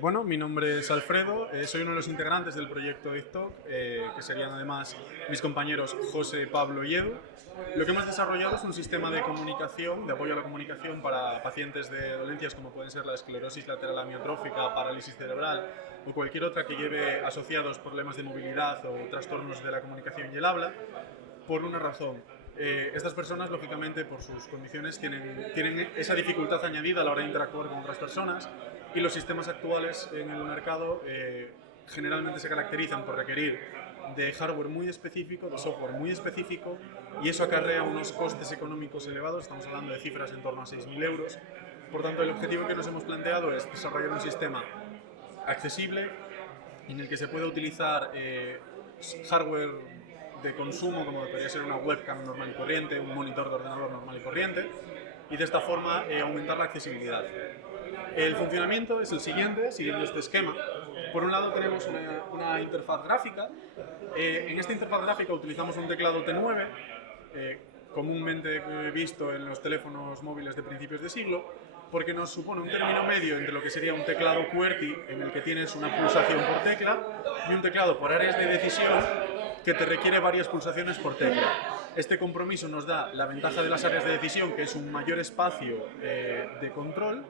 Bueno, mi nombre es Alfredo, soy uno de los integrantes del proyecto ICTOC, que serían además mis compañeros José, Pablo y Edu. Lo que hemos desarrollado es un sistema de comunicación, de apoyo a la comunicación para pacientes de dolencias como pueden ser la esclerosis lateral amiotrófica, parálisis cerebral o cualquier otra que lleve asociados problemas de movilidad o trastornos de la comunicación y el habla, por una razón. Estas personas, lógicamente, por sus condiciones, tienen esa dificultad añadida a la hora de interactuar con otras personas, y los sistemas actuales en el mercado generalmente se caracterizan por requerir de hardware muy específico, de software muy específico, y eso acarrea unos costes económicos elevados. Estamos hablando de cifras en torno a 6.000 euros. Por tanto, el objetivo que nos hemos planteado es desarrollar un sistema accesible en el que se pueda utilizar hardware de consumo, como podría ser una webcam normal y corriente, un monitor de ordenador normal y corriente, y de esta forma aumentar la accesibilidad. El funcionamiento es el siguiente, siguiendo este esquema. Por un lado tenemos una interfaz gráfica. En esta interfaz gráfica utilizamos un teclado T9, comúnmente visto en los teléfonos móviles de principios de siglo, porque nos supone un término medio entre lo que sería un teclado QWERTY, en el que tienes una pulsación por tecla, y un teclado por áreas de decisión, que te requiere varias pulsaciones por tecla. Este compromiso nos da la ventaja de las áreas de decisión, que es un mayor espacio de control,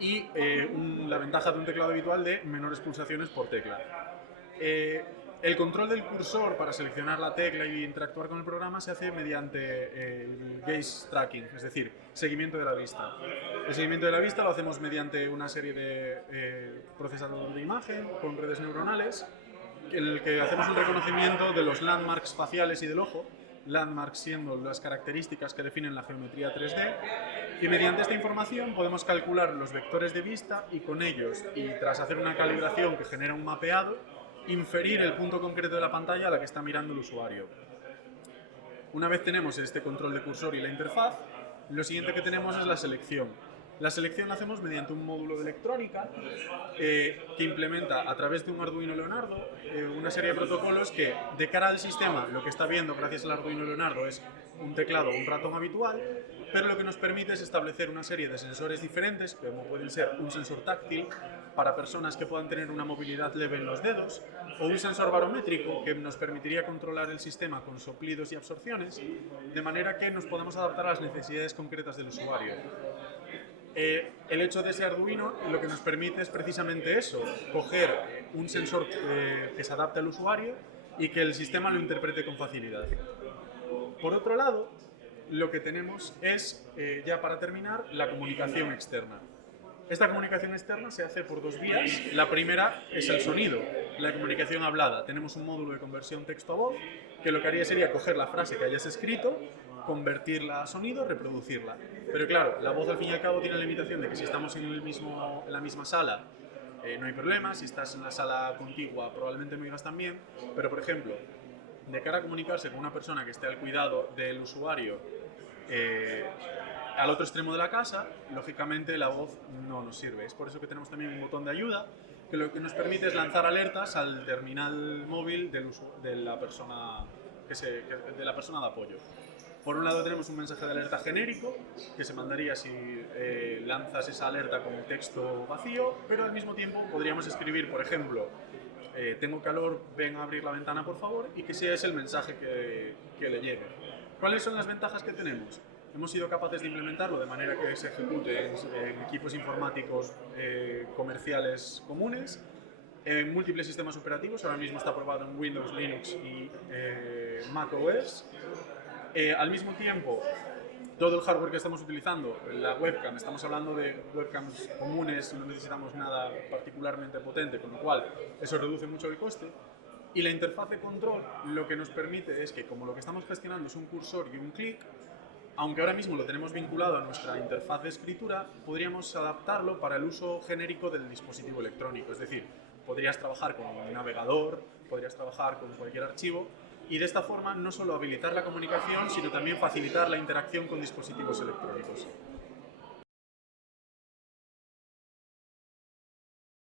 y la ventaja de un teclado habitual de menores pulsaciones por tecla. El control del cursor para seleccionar la tecla y interactuar con el programa se hace mediante el gaze tracking, es decir, seguimiento de la vista. El seguimiento de la vista lo hacemos mediante una serie de procesadores de imagen con redes neuronales, en el que hacemos un reconocimiento de los landmarks faciales y del ojo, landmarks siendo las características que definen la geometría 3D, y mediante esta información podemos calcular los vectores de vista y con ellos, y tras hacer una calibración que genera un mapeado, inferir el punto concreto de la pantalla a la que está mirando el usuario. Una vez tenemos este control de cursor y la interfaz, lo siguiente que tenemos es la selección. La selección la hacemos mediante un módulo de electrónica que implementa a través de un Arduino Leonardo una serie de protocolos que, de cara al sistema, lo que está viendo gracias al Arduino Leonardo es un teclado o un ratón habitual, pero lo que nos permite es establecer una serie de sensores diferentes, como pueden ser un sensor táctil para personas que puedan tener una movilidad leve en los dedos, o un sensor barométrico que nos permitiría controlar el sistema con soplidos y absorciones, de manera que nos podamos adaptar a las necesidades concretas del usuario. El hecho de ese Arduino lo que nos permite es precisamente eso, coger un sensor que se adapte al usuario y que el sistema lo interprete con facilidad. Por otro lado, lo que tenemos es, ya para terminar, la comunicación externa. Esta comunicación externa se hace por dos vías. La primera es el sonido, la comunicación hablada. Tenemos un módulo de conversión texto a voz que lo que haría sería coger la frase que hayas escrito, convertirla a sonido, reproducirla. Pero claro, la voz al fin y al cabo tiene la limitación de que si estamos en la misma sala no hay problema, si estás en la sala contigua probablemente me oigas también, pero por ejemplo, de cara a comunicarse con una persona que esté al cuidado del usuario al otro extremo de la casa, lógicamente la voz no nos sirve. Es por eso que tenemos también un botón de ayuda que lo que nos permite es lanzar alertas al terminal móvil de la persona de apoyo. Por un lado tenemos un mensaje de alerta genérico que se mandaría si lanzas esa alerta como texto vacío, pero al mismo tiempo podríamos escribir, por ejemplo, tengo calor, ven a abrir la ventana por favor, y que ese es el mensaje que le llegue. ¿Cuáles son las ventajas que tenemos? Hemos sido capaces de implementarlo de manera que se ejecute en equipos informáticos comerciales comunes, en múltiples sistemas operativos. Ahora mismo está probado en Windows, Linux y Mac OS. Al mismo tiempo, todo el hardware que estamos utilizando, la webcam, estamos hablando de webcams comunes, no necesitamos nada particularmente potente, con lo cual eso reduce mucho el coste. Y la interfaz de control lo que nos permite es que, como lo que estamos gestionando es un cursor y un clic, aunque ahora mismo lo tenemos vinculado a nuestra interfaz de escritura, podríamos adaptarlo para el uso genérico del dispositivo electrónico. Es decir, podrías trabajar con un navegador, podrías trabajar con cualquier archivo, y de esta forma no solo habilitar la comunicación, sino también facilitar la interacción con dispositivos electrónicos.